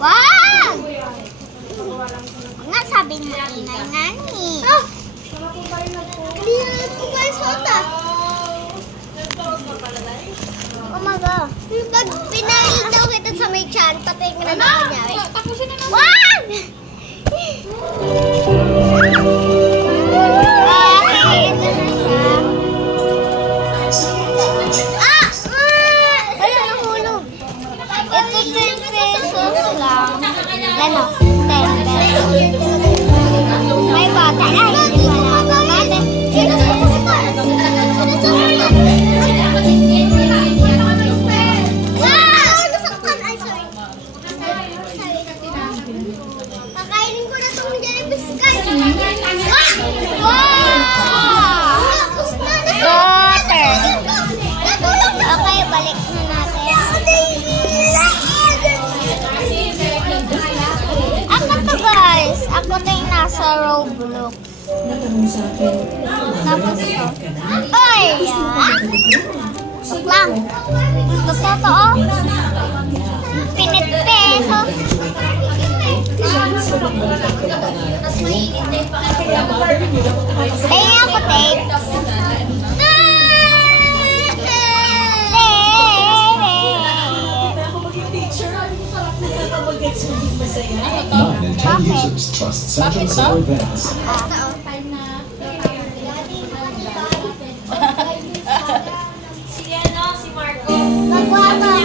Wag! Nga sabi mo ingay nani. Oh! Kalihan ko guys, hota. Oh my God. Pag pinalit daw kita sa may chan, tapos mo na daw kanyari. Tapusin na naman. Wag! Okay, ito na siya. Ay, nahulog. Ito 10 pesos lang. Ano? 10 pesos. May bata. Ay, hindi wala. Bata. Kakainin ko na itong jellyfish guys. Wow! Water. Okay, balik na natin. Ako to guys. Ako to yung nasa Roblox. Tapos to. Ay! Wag lang. Totoo. Pinit pesos. Tingin ako tape. Nine in 10 users trust Central Solar Banks. Si ano, si Marco. Magwapa.